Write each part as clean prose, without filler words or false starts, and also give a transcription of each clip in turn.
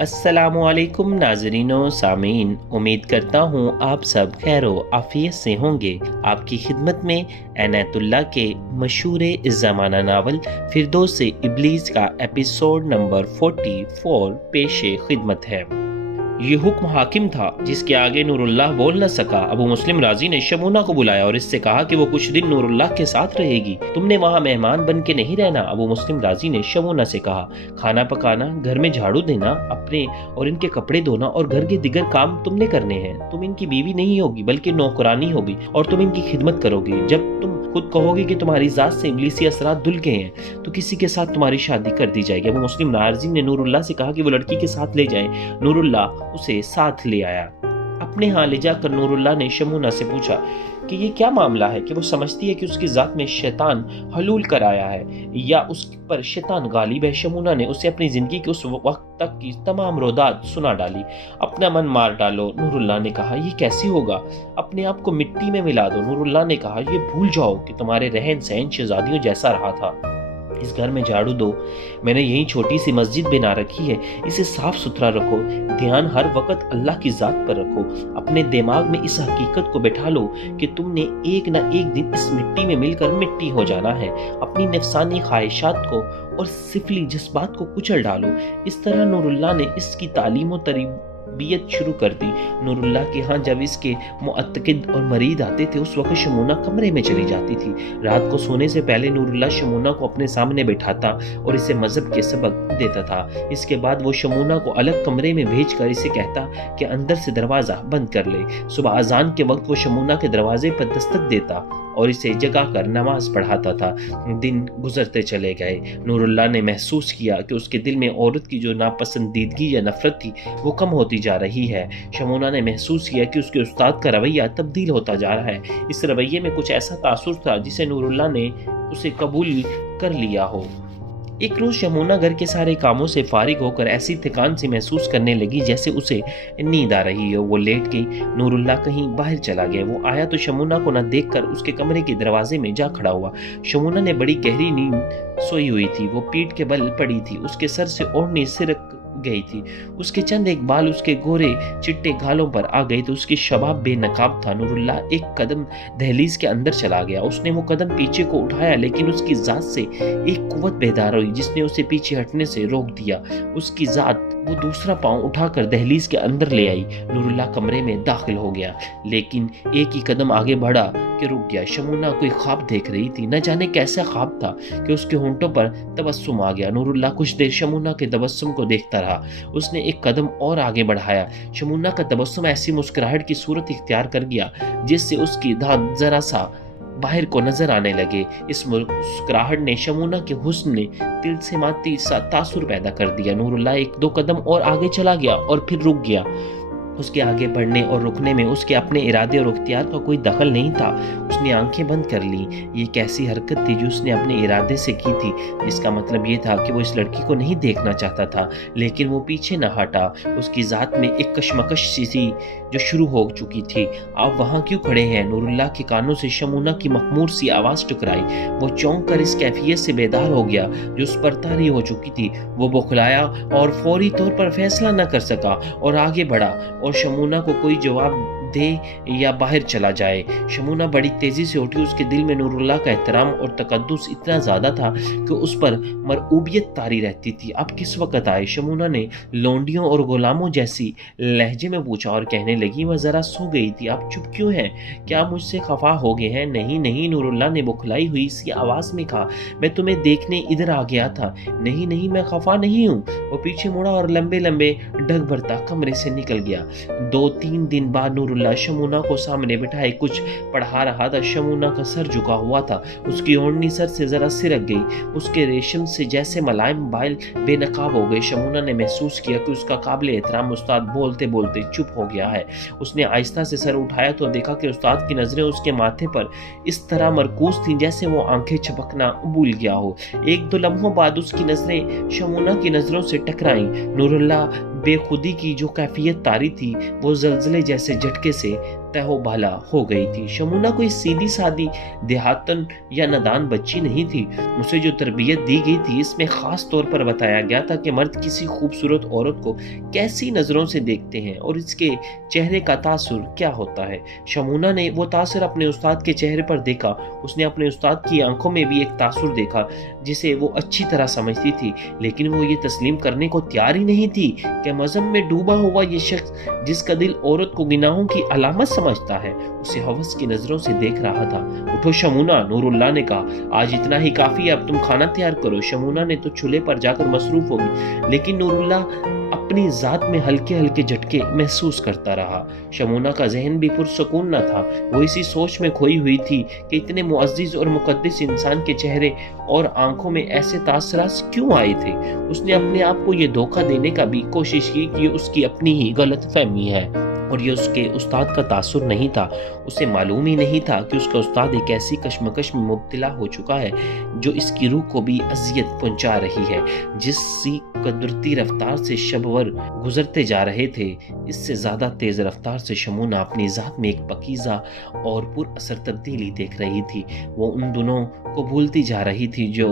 السلام علیکم ناظرین و سامعین، امید کرتا ہوں آپ سب خیر و عافیت سے ہوں گے۔ آپ کی خدمت میں عنایت اللہ کے مشہور زمانہ ناول فردوس ابلیس کا ایپیسوڈ نمبر 44 پیش خدمت ہے۔ یہ حکم حاکم تھا جس کے آگے نور اللہ بول نہ سکا۔ ابو مسلم رازی نے شمونہ کو بلایا اور اس سے کہا کہ وہ کچھ دن نور اللہ کے ساتھ رہے گی، تم نے وہاں مہمان بن کے نہیں رہنا۔ ابو مسلم رازی نے شمونہ سے کہا، کھانا پکانا، گھر میں جھاڑو دینا، اپنے اور ان کے کپڑے دھونا اور گھر کے دیگر کام تم نے کرنے ہیں۔ تم ان کی بیوی نہیں ہوگی بلکہ نوکرانی ہوگی اور تم ان کی خدمت کرو گی۔ جب تم خود کہو گے کہ تمہاری ذات سے ابلیسی اثرات دھل گئے ہیں تو کسی کے ساتھ تمہاری شادی کر دی جائے گی۔ ابو مسلم رازی نے نور اللہ سے کہا کہ وہ لڑکی کے ساتھ لے جائیں۔ نور اللہ اسے ساتھ لے آیا۔ اپنے ہاں لے جا کر نور اللہ نے شمونہ سے پوچھا کہ یہ کیا معاملہ ہے کہ وہ سمجھتی ہے کہ اس کی ذات میں شیطان حلول کر آیا ہے یا اس پر شیطان غالب ہے۔ شمونہ نے اسے اپنی زندگی کے اس وقت تک کی تمام رودات سنا ڈالی۔ اپنا من مار ڈالو، نور اللہ نے کہا، یہ کیسے ہوگا؟ اپنے آپ کو مٹی میں ملا دو۔ نور اللہ نے کہا، یہ بھول جاؤ کہ تمہارے رہن سہن شہزادیوں جیسا رہا تھا۔ اس گھر میں جھاڑو دو، میں نے یہی چھوٹی سی مسجد بنا رکھی ہے، اسے صاف ستھرا رکھو، دھیان ہر وقت اللہ کی ذات پر رکھو۔ اپنے دماغ میں اس حقیقت کو بٹھا لو کہ تم نے ایک نہ ایک دن اس مٹی میں مل کر مٹی ہو جانا ہے۔ اپنی نفسانی خواہشات کو اور سفلی جذبات کو کچل ڈالو۔ اس طرح نور اللہ نے اس کی تعلیم و تربیت شروع کر دی۔ نور اللہ کے ہاں جب اس کے معتقد اور مرید آتے تھے اس وقت شمونہ کمرے میں چلی جاتی تھی۔ رات کو سونے سے پہلے نور اللہ شمونہ کو اپنے سامنے بٹھاتا اور اسے مذہب کے سبق دیتا تھا۔ اس کے بعد وہ شمونہ کو الگ کمرے میں بھیج کر اسے کہتا کہ اندر سے دروازہ بند کر لے۔ صبح اذان کے وقت وہ شمونہ کے دروازے پر دستک دیتا اور اسے جگا کر نماز پڑھاتا تھا۔ دن گزرتے چلے گئے۔ نور اللہ نے محسوس کیا کہ اس کے دل میں عورت کی جو ناپسندیدگی یا نفرت تھی وہ کم ہوتی جا رہی ہے۔ شمونہ نے محسوس کیا کہ اس کے استاد کا رویہ تبدیل ہوتا جا رہا ہے۔ اس رویے میں کچھ ایسا تاثر تھا جسے نور اللہ نے اسے قبول کر لیا ہو۔ ایک روز شمونہ گھر کے سارے کاموں سے فارغ ہو کر ایسی تھکان سی محسوس کرنے لگی جیسے اسے نیند آ رہی ہو۔ وہ لیٹ گئی۔ نور اللہ کہیں باہر چلا گیا۔ وہ آیا تو شمونہ کو نہ دیکھ کر اس کے کمرے کے دروازے میں جا کھڑا ہوا۔ شمونہ نے بڑی گہری نیند سوئی ہوئی تھی۔ وہ پیٹھ کے بل پڑی تھی، اس کے سر سے اوڑھنی سرک گئی تھی، اس کے چند ایک بال اس کے گورے چٹے گالوں پر آ گئی تو اس کی شباب بے نقاب تھا۔ نور اللہ ایک قدم دہلیز کے اندر چلا گیا۔ اس نے وہ قدم پیچھے کو اٹھایا لیکن اس کی ذات سے ایک قوت بیدار ہوئی جس نے اسے پیچھے ہٹنے سے روک دیا۔ اس کی ذات وہ دوسرا پاؤں اٹھا کر دہلیز کے اندر لے آئی۔ نور اللہ کمرے میں داخل ہو گیا لیکن ایک ہی قدم آگے بڑھا کہ رک گیا۔ شمونہ کوئی خواب دیکھ رہی تھی، نہ جانے کیسا خواب تھا کہ اس کے ہونٹوں پر تبسم آ گیا۔ نور اللہ کچھ دیر شمونہ کے تبسم کو دیکھتا رہا۔ اس نے ایک قدم اور آگے بڑھایا۔ شمونہ کا تبسم ایسی مسکراہٹ کی صورت اختیار کر گیا جس سے اس کی دانت ذرا سا باہر کو نظر آنے لگے۔ اس مسکراہٹ نے شمونہ کے حسن نے طلسماتی سا تاثر پیدا کر دیا۔ نور اللہ ایک دو قدم اور آگے چلا گیا اور پھر رک گیا۔ اس کے آگے بڑھنے اور رکنے میں اس کے اپنے ارادے اور اختیار کا کوئی دخل نہیں تھا۔ اس نے آنکھیں بند کر لیں۔ یہ ایک ایسی حرکت تھی جو اس نے اپنے ارادے سے کی تھی، جس کا مطلب یہ تھا کہ وہ اس لڑکی کو نہیں دیکھنا چاہتا تھا لیکن وہ پیچھے نہ ہٹا۔ اس کی ذات میں ایک کشمکش سی تھی جو شروع ہو چکی تھی۔ آپ وہاں کیوں کھڑے ہیں؟ نور اللہ کے کانوں سے شمونہ کی مخمور سی آواز ٹکرائی۔ وہ چونک کر اس کیفیت سے بیدار ہو گیا جو اس پر طاری ہو چکی تھی۔ وہ بوکھلایا اور فوری طور پر فیصلہ نہ کر سکا اور آگے بڑھا اور شمونہ کو کوئی جواب دے یا باہر چلا جائے۔ شمونہ بڑی تیزی سے اٹھی۔ اس کے دل میں نور اللہ کا احترام اور تقدس اتنا زیادہ تھا کہ اس پر مرعوبیت طاری رہتی تھی۔ آپ کس وقت آئے؟ شمونہ نے لونڈیوں اور غلاموں جیسی لہجے میں پوچھا اور کہنے لگی، وہ ذرا سو گئی تھی۔ آپ چپ کیوں ہیں؟ کیا مجھ سے خفا ہو گئے ہیں؟ نہیں نہیں، نور اللہ نے بکھلائی ہوئی سی آواز میں کہا، میں تمہیں دیکھنے ادھر آ گیا تھا۔ نہیں نہیں، میں خفا نہیں ہوں۔ وہ پیچھے مڑا اور لمبے لمبے ڈگ بھرتا کمرے سے نکل گیا۔ 2-3 دن بعد نور اللہ شمونہ کو سامنے بٹھائے کچھ پڑھا رہا تھا۔ شمونہ کا سر جھکا ہوا تھا، اس کی اوڑھنی سر سے ذرا سرک گئی، اس کے ریشم سے جیسے ملائم بال بے نقاب ہو گئے۔ شمونہ نے محسوس کیا کہ اس کا قابل احترام استاد بولتے بولتے چپ ہو گیا ہے۔ اس نے آہستہ سے سر اٹھایا تو دیکھا کہ استاد کی نظریں اس کے ماتھے پر اس طرح مرکوز تھیں جیسے وہ آنکھیں جھپکنا بھول گیا ہو۔ 1-2 لمحوں بعد اس کی نظریں شمونہ کی نظروں سے ٹکرائیں۔ نور اللہ بے خودی کی جو کیفیت طاری تھی وہ زلزلے جیسے جھٹکے سے तहो भाला हो गई थी। शमूना कोई सीधी सादी देहातन या नादान बच्ची नहीं थी। उसे जो तरबियत दी गई थी इसमें खास तौर पर बताया गया था कि मर्द किसी खूबसूरत औरत को कैसी नजरों से देखते हैं और इसके चेहरे का तासुर क्या होता है। शमूना ने वो तासुर अपने उस्ताद के चेहरे पर देखा। उसने अपने उस्ताद की आंखों में भी एक तासुर देखा जिसे वो अच्छी तरह समझती थी, लेकिन वो ये तस्लीम करने को तैयार ही नहीं थी कि मज़हब में डूबा हुआ ये शख्स जिसका दिल औरत को गुनाहों की अलामत समझता है उसे हवस की नजरों से देख रहा था। उठो शमूना, नूरुल्लाह ने कहा, आज इतना ही काफी है, अब तुम खाना तैयार करो। शमूना ने तो चूल्हे पर जाकर मसरूफ होगी, लेकिन नूरुल्लाह अपनी जात में हल्के हल्के झटके महसूस करता रहा। शमूना का जहन भी पुरसकून न था। वो इसी सोच में खोई हुई थी कि इतने मुअज़्ज़िज़ और मुक़द्दस इंसान के चेहरे और आंखों में ऐसे तासुरात क्यों आए थे। उसने अपने आप को ये धोखा देने का भी कोशिश की कि उसकी अपनी ही गलत फहमी है और ये उसके उस्ताद का तासुर नहीं था। उसे मालूम ही नहीं था कि उसका उस्ताद एक ऐसी कश्मकश में मुब्तला हो चुका है जो इसकी रूह को भी अजियत पहुंचा रही है। जिससी कुदरती रफ्तार से शबवर गुजरते जा रहे थे, इससे ज़्यादा तेज़ रफ्तार से शमूना अपनी ज़ात में एक पकीज़ा और पुरअसर तब्दीली देख रही थी। वो उन दिनों को भूलती जा रही थी जो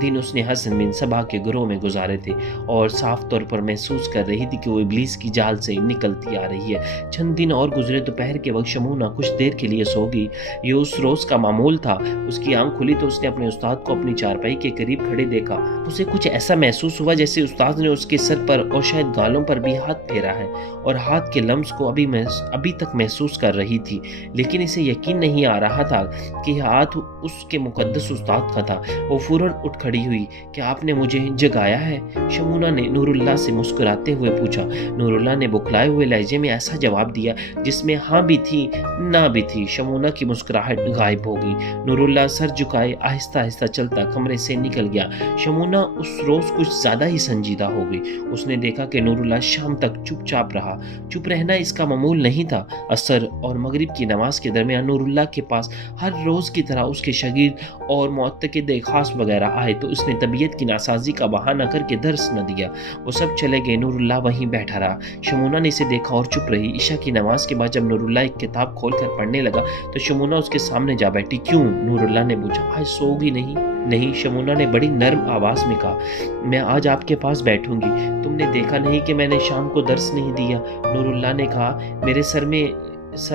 दिन उसने हसन बिन सबा के ग्रोह में गुजारे थे और साफ तौर पर महसूस कर रही थी कि वो इब्लीस की जाल से निकलती आ रही है। चंद दिन और गुजरे, दोपहर के वक्त शमूना कुछ देर के लिए सो गई। ये उस रोज का मामूल था। उसकी आंख खुली तो उसने अपने उस्ताद को अपनी चारपाई के करीब खड़े देखा। उसे कुछ ऐसा महसूस हुआ जैसे उस्ताद ने उसके सर पर और शायद गालों पर भी हाथ फेरा है और हाथ के लम्स को अभी तक महसूस कर रही थी, लेकिन इसे यकीन नहीं आ रहा था कि हाथ उसके मुकद्दस उस्ताद का था। वो फौरन उठ खड़ी हुई। क्या आपने मुझे जगाया है? शमूना ने नूरुल्लाह से मुस्कुराते हुए पूछा। नूरुल्लाह ने बुखलाए हुए लहजे में ऐसा जवाब दिया जिसमें हाँ भी थी ना भी थी। शमूना की मुस्कुराहट गायब हो गई। नूरुल्लाह सर झुकाए आहिस्ता आहिस्ता चलता कमरे से निकल गया। शमूना उस रोज कुछ ज्यादा ही संजीदा हो गई। उसने देखा कि नूरुल्लाह शाम तक चुपचाप रहा। चुप रहना इसका मामूल नहीं था। असर और मगरिब की नमाज के दरमियान नूरुल्लाह के पास हर रोज की तरह उसके शगीर और मुअत्तकिद खास वगैरह आए तो उसने तबीयत की नासाजी का बहाना करके दर्स न दिया। वो सब चले गए। नूरुल्लाह वहीं बैठा रहा। शमूना ने इसे देखा और चुप रही। ईशा की नमाज के बाद जब नूरुल्लाह एक किताब खोलकर पढ़ने लगा तो शमूना उसके सामने जा बैठी। क्यों? नूरुल्लाह ने पूछा। आज सोओगी नहीं? नहीं, शमूना ने बड़ी नर्म आवाज में कहा। मैं आज आपके पास बैठूंगी। तुमने देखा नहीं कि मैंने शाम को दर्स नहीं दिया? नूरुल्लाह ने कहा। मेरे सर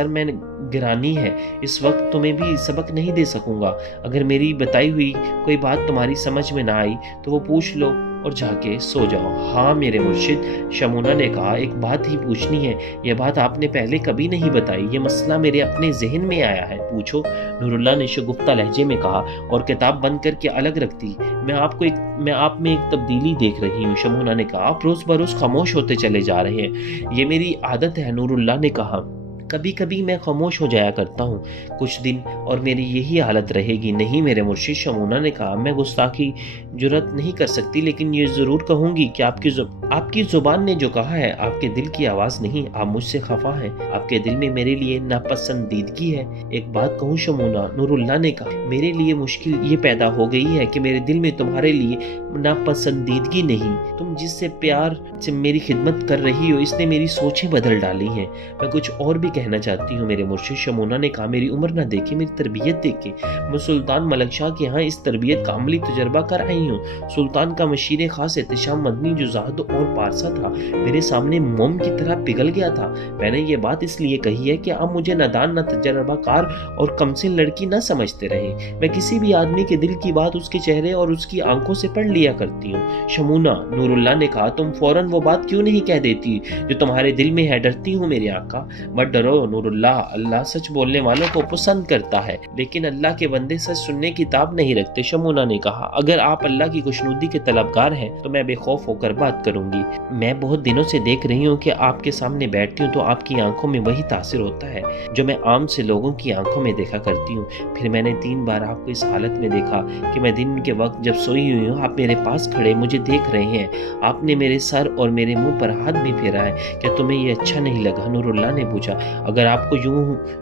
में गिरानी है। इस वक्त तुम्हें भी सबक नहीं दे सकूंगा। अगर मेरी बताई हुई कोई बात तुम्हारी समझ में ना आई तो वो पूछ लो और जाके सो जाओ। हाँ मेरे मुर्शिद, शमूना ने कहा, एक बात ही पूछनी है। यह बात आपने पहले कभी नहीं बताई। ये मसला मेरे अपने जहन में आया है। पूछो, नूरुल्लाह ने शगुफ्ता लहजे में कहा और किताब बंद करके अलग रख दी। मैं आप में एक तब्दीली देख रही हूँ। शमूना ने कहा, आप रोज बरोज खामोश होते चले जा रहे हैं। ये मेरी आदत है। नूरुल्लाह ने कहा, कभी कभी मैं खामोश हो जाया करता हूँ। कुछ दिन और मेरी यही हालत रहेगी। नहीं मेरे मुर्शिद, शमूना ने कहा, मैं गुस्ताखी जुर्रत नहीं कर सकती, लेकिन ये जरूर कहूंगी कि आपकी जुबान ने जो कहा है आपके दिल की आवाज नहीं। आप मुझसे खफा हैं। आपके दिल में मेरे लिए नापसंदीदगी है। एक बात कहूँ शमूना, नूरुल्लाह ने कहा, मेरे लिए मुश्किल ये पैदा हो गई है कि मेरे दिल में तुम्हारे लिए नापसंदीदगी नहीं। तुम जिससे प्यार से मेरी खिदमत कर रही हो इसने मेरी सोचें बदल डाली हैं। मैं कुछ और भी कहना चाहती हूँ मेरे मुर्शिद। शमूना ने कहा, मेरी उम्र ना देखे, मेरी तरबियत देखे। मैं सुल्तान मलक शाह के यहाँ इस तरबियत का अमली तजर्बा कर आई हूँ। सुल्तान का मशीर खास एहतशाम मदनी जो ज़ाहद और पारसा था मेरे सामने मोम की तरह पिघल गया था। मैंने ये बात इसलिए कही है कि आप मुझे नादान, न तजर्बाकार और कमसिन लड़की न समझते रहे। मैं किसी भी आदमी के दिल की बात उसके चेहरे और उसकी आंखों से पढ़ लिया करती हूँ। शमूना, नूरुल्लाह ने कहा, तुम फौरन वो बात क्यों नहीं कह देती जो तुम्हारे दिल में है? डरती हूँ मेरे आका। मत डरो नूरुल्लाह, अल्लाह सच बोलने वालों को पसंद करता है, लेकिन अल्लाह के बंदे सच सुनने की ताब नहीं रखते। शमूना ने कहा, अगर आप अल्लाह की खुशनुदी के तलबगार हैं तो मैं बेखौफ होकर बात करूंगी। मैं बहुत दिनों से देख रही हूँ कि आपके सामने बैठती हूँ तो आपकी आंखों में वही तासिर होता है जो मैं आम से लोगों की आंखों में देखा करती हूँ। फिर मैंने 3 बार आपको इस हालत में देखा कि मैं दिन के वक्त जब सोई हुई हूँ, आप मेरे पास खड़े मुझे देख रहे हैं। आपने मेरे सर और मेरे मुंह पर हाथ भी फेरा है। क्या तुम्हें ये अच्छा नहीं लगा? नूरुल्लाह ने पूछा। अगर आपको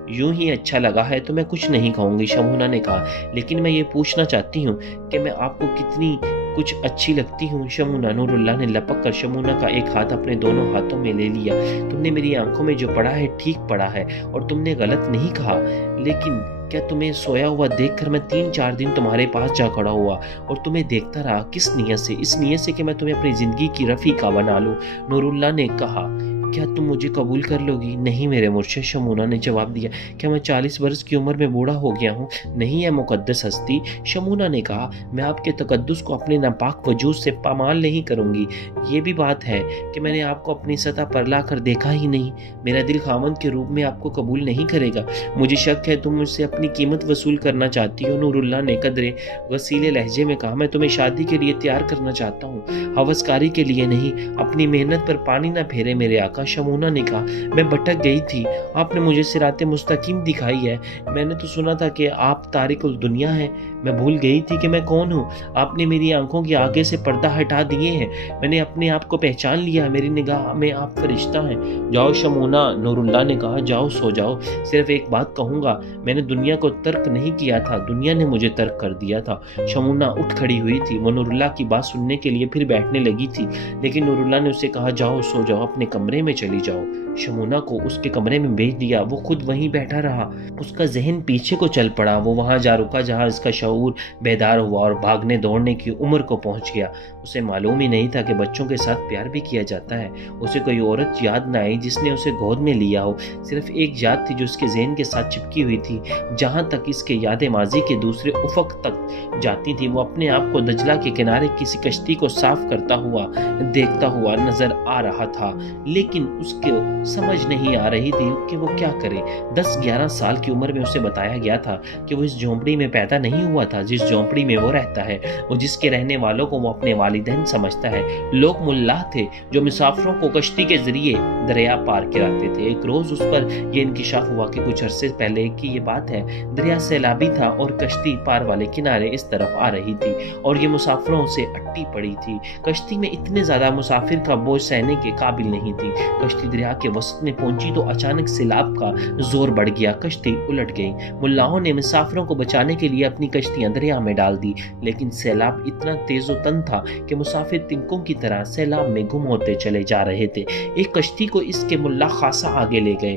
यूं ही अच्छा लगा है तो मैं कुछ नहीं कहूँगी, शमूना ने कहा, लेकिन मैं ये पूछना चाहती हूँ कि मैं आपको इतनी कुछ अच्छी लगती हूँ शमूना। नूरुल्लाह ने लपक कर शमूना का एक हाथ अपने दोनों हाथों में ले लिया। तुमने मेरी आंखों में जो पढ़ा है ठीक पढ़ा है और तुमने गलत नहीं कहा, लेकिन क्या तुम्हें सोया हुआ देखकर मैं 3-4 दिन तुम्हारे पास जा खड़ा हुआ और तुम्हें देखता रहा? किस नीयत से? इस नीयत से कि मैं तुम्हें अपनी ज़िंदगी की रफ़ीका बना लूँ। नूरुल्लाह ने कहा, क्या तुम मुझे कबूल कर लोगी? नहीं मेरे मुर्शिद, शमूना ने जवाब दिया। क्या मैं 40 वर्ष की उम्र में बूढ़ा हो गया हूँ? नहीं है मुक़द्दस हस्ती, शमूना ने कहा। मैं आपके तक़द्दुस को अपने नापाक वजूद से पामाल नहीं करूँगी। ये भी बात है कि मैंने आपको अपनी सतह पर ला कर देखा ही नहीं। मेरा दिल खामद के रूप में आपको कबूल नहीं करेगा। मुझे शक है तुम मुझसे अपनी कीमत वसूल करना चाहती हो। नूरुल्लाह ने कदरे वसीले लहजे में कहा, मैं तुम्हें शादी के लिए तैयार करना चाहता हूँ, हवसकारी के लिए नहीं। अपनी मेहनत पर पानी ना फेरे मेरे आका। शमूना ने कहा, मैं भटक गई थी, आपने मुझे सिराते मुस्तकीम दिखाई है। मैंने तो सुना था कि आप तारिकुल दुनिया हैं, मैं भूल गई थी कि मैं कौन हूँ। आपने मेरी आंखों के आगे से पर्दा हटा दिए हैं, मैंने अपने आप को पहचान लिया। मेरी निगाह में आप फरिश्ता हैं। जाओ शमूना, नूरुल्लाह ने कहा, जाओ सो जाओ। सिर्फ एक बात कहूँगा, मैंने दुनिया को तर्क नहीं किया था, दुनिया ने मुझे तर्क कर दिया था। शमूना उठ खड़ी हुई थी, वो नूरुल्लाह की बात सुनने के लिए फिर बैठने लगी थी, लेकिन नूरुल्लाह ने उसे कहा, जाओ सो जाओ, अपने कमरे में चली जाओ। शमूना को उसके कमरे में भेज दिया। वो खुद वहीं बैठा रहा। उसका जहन पीछे को चल पड़ा। वो वहां जा रुका जहां इसका शऊर बेदार हुआ और भागने दौड़ने की उम्र को पहुंच गया। उसे मालूम ही नहीं था कि बच्चों के साथ प्यार भी किया जाता है। उसे कोई औरत याद न आई जिसने उसे गोद में लिया हो। सिर्फ एक याद थी जो उसके जहन के साथ चिपकी हुई थी। जहां तक इसके यादें माजी के दूसरे उफक तक जाती थी, वो अपने आप को दजला के किनारे किसी कश्ती को साफ करता हुआ देखता हुआ नजर आ रहा था, लेकिन उसके समझ नहीं आ रही थी कि वो क्या करे। 10-11 साल की उम्र में उसे बताया गया था कि वो इस झोंपड़ी में पैदा नहीं हुआ था जिस झोंपड़ी में वो रहता है, वो जिसके रहने वालों को वो अपने वालिदैन समझता है। लोग मुल्लाह थे जो मुसाफिरों को कश्ती के जरिए दरिया पार कराते थे। एक रोज उस पर यह इंकिशाफ हुआ कि कुछ अरसे पहले की ये बात है, दरिया सैलाबी था और कश्ती पार वाले किनारे इस तरफ आ रही थी और ये मुसाफिरों से अट्टी पड़ी थी। कश्ती में इतने ज्यादा मुसाफिर का बोझ सहने के काबिल नहीं थी। कश्ती दरिया के वसत में पहुंची तो अचानक सैलाब का जोर बढ़ गया, कश्ती उलट गई। मुल्लाहों ने मुसाफिरों को बचाने के लिए अपनी कश्तियां दरिया में डाल दी, लेकिन सैलाब इतना तेजो तन था कि मुसाफिर तिनकों की तरह सैलाब में गुम होते चले जा रहे थे। एक कश्ती को इसके मुल्ला खासा आगे ले गए।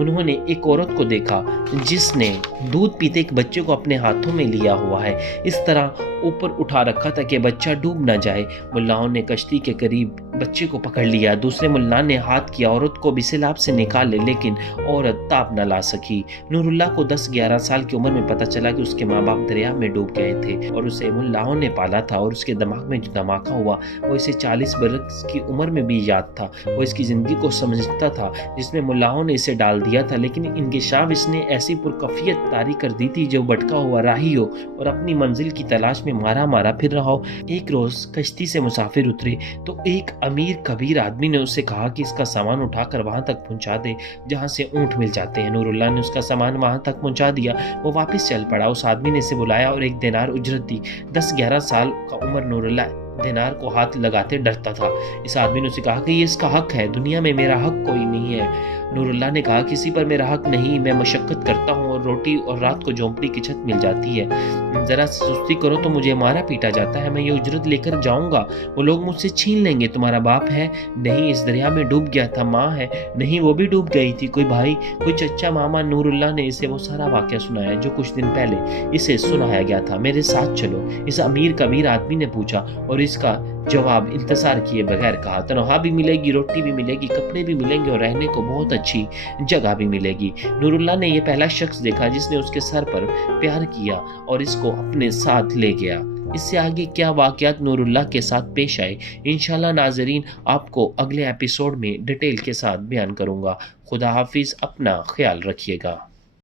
उन्होंने एक औरत को देखा जिसने दूध पीते एक बच्चे को अपने हाथों में लिया हुआ है, इस तरह ऊपर उठा रखा था कि बच्चा डूब न जाए। मुल्लाओं ने कश्ती के करीब बच्चे को पकड़ लिया। दूसरे मुल्ला ने हाथ किया औरत को भी सैलाब से निकाले, लेकिन औरत ताब न ला सकी। नूरुल्लाह को 10-11 साल की उम्र में पता चला कि उसके माँ बाप दरिया में डूब गए थे और उसे मुल्लाओं ने पाला था, और उसके दिमाग में जो धमाका हुआ वो इसे 40 बरस की उम्र में भी याद था। वो इसकी जिंदगी को समझता था जिसमें मुल्लाओं ने इसे डाल दिया था, लेकिन इंकिशाफ इसने ऐसी पुरकफियत तारी कर दी थी जो भटका हुआ राही हो और अपनी मंजिल की तलाश में मारा फिर रहा हो। एक रोज कश्ती से मुसाफिर उतरे तो एक अमीर कबीर आदमी ने उससे कहा कि इसका सामान उठाकर वहां तक पहुंचा दे जहां से ऊंट मिल जाते हैं। नूरुल्लाह ने उसका सामान वहां तक पहुंचा दिया। वो वापस चल पड़ा। उस आदमी ने इसे बुलाया और 1 दिनार उजरत दी। 10-11 साल का उम्र नूरुल्लाह दिनार को हाथ लगाते डरता था। इस आदमी ने उसे कहा कि ये इसका हक है, दुनिया में मेरा हक कोई नहीं है। नूरुल्लाह ने कहा, किसी पर मेरा हक नहीं, मैं मशक्कत करता हूँ और रोटी और रात को झोंपड़ी की छत मिल जाती है। जरा सुस्ती करो तो मुझे मारा पीटा जाता है। मैं ये उजरत लेकर जाऊंगा, वो लोग मुझसे छीन लेंगे। तुम्हारा बाप है? नहीं, इस दरिया में डूब गया था। माँ है? नहीं, वो भी डूब गई थी। कोई भाई, कोई चचा, मामा? नूरुल्लाह ने इसे वो सारा वाकया सुनाया जो कुछ दिन पहले इसे सुनाया गया था। मेरे साथ चलो, इस अमीर कबीर आदमी ने पूछा, और इसका जवाब इंतजार किए बगैर कहा, तनख्वाह भी मिलेगी, रोटी भी मिलेगी, कपड़े भी मिलेंगे और रहने को बहुत अच्छी जगह भी मिलेगी। नूरुल्लाह ने यह पहला शख्स देखा जिसने उसके सर पर प्यार किया और इसको अपने साथ ले गया। इससे आगे क्या वाकयात नूरुल्लाह के साथ पेश आए, इंशाल्लाह नाज़रीन आपको अगले एपिसोड में डिटेल के साथ बयान करूंगा। खुदा हाफिज, अपना ख्याल रखिएगा।